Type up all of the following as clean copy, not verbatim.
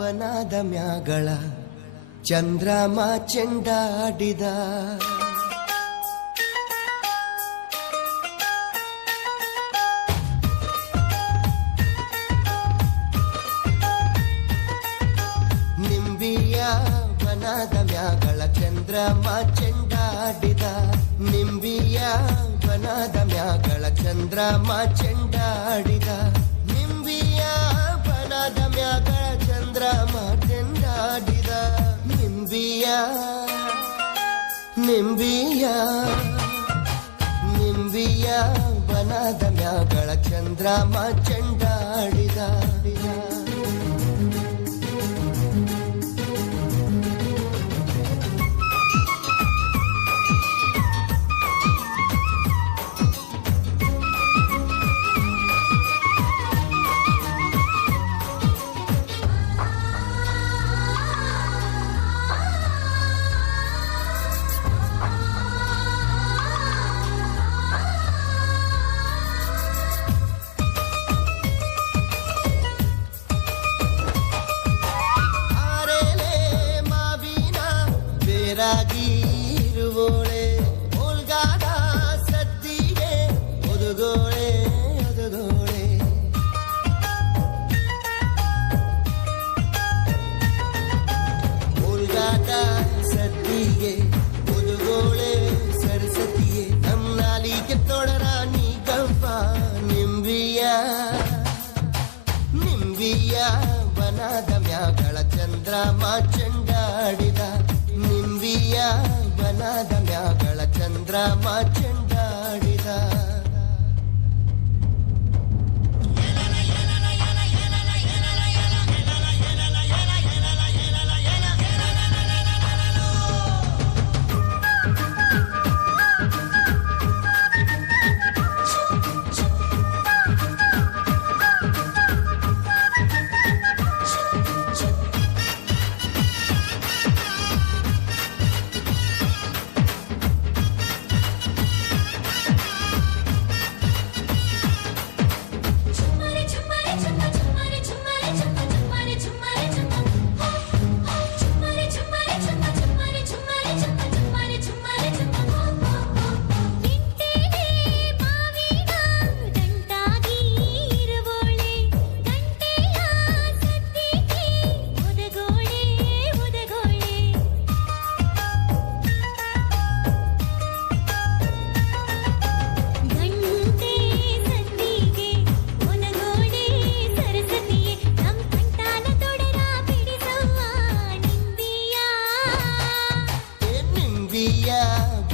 ಬನಾದ ಮ್ಯಾಗಳ ಚಂದ್ರಮ ಚೆಂಡಾಡಿದ ನಿಂಬಿಯ ಬನಾದ ಮ್ಯಾಗಳ ಚಂದ್ರಮ ಚೆಂಡಾಡಿದ ನಿಂಬಿಯ ಬನಾದ ಮ್ಯಾಗಳ ಚಂದ್ರಮ ಚೆಂಡಾಡಿದ ನಿಂಬಿಯ ಬನಾದ ಮ್ಯಾಗಳ ಚಂದ್ರಮ ಚೆಂಡಾಡಿದ ನಿಂಬಿಯ ನಿಂಬಿಯ ನಿಂಬಿಯ ಬನಾದ ಮ್ಯಾಗಳ ಚಂದ್ರಮ ಚೆಂಡಾಡಿದ ರಾಗಿರುವೋಳೆ ಓಲ್ಗಾದ ಸದ್ದಿಗೆ ಒದಗೋಳೆ ಒದಗೋಳೆ ಓಲ್ಗಾದ ಸದ್ದಿಗೆ ಒದಗೋಳೆ ಸರಸ್ವತಿಯೇ ನಮ್ನಾಲಿಗೆ ತೊಡರಾಣಿ ಗಂಪ ನಿಂಬಿಯ ನಿಂಬಿಯ ಬನಾದ ಮ್ಯಾಗಳ ಚಂದ್ರಮ ಚೆಂಡಾಡಿದ ನಿಂಬಿಯ ಬನಾದ ಮ್ಯಾಗಳ ಚಂದ್ರಮ ಚೆಂಡಾಡಿದ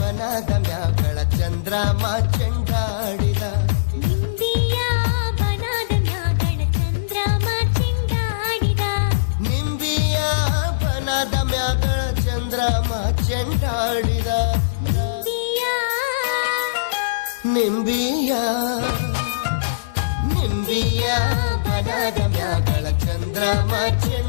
ಬನಾದ ಮ್ಯಾಗಳ ಚಂದ್ರಮ ಚೆಂಡಾಡಿದ ನಿಂಬಿಯ ಬನಾದ ಮ್ಯಾಗಳ ಚಂದ್ರಮ ಚೆಂಡಾಡಿದ ನಿಂಬಿಯ ಬನಾದ ಮ್ಯಾಗಳ ಚಂದ್ರಮ ಚೆಂಡಾಡಿದ ನಿಂಬಿಯ ನಿಂಬಿಯ ಬನಾದ ಮ್ಯಾಗಳ ಚಂದ್ರಮ ಚೆಂಡ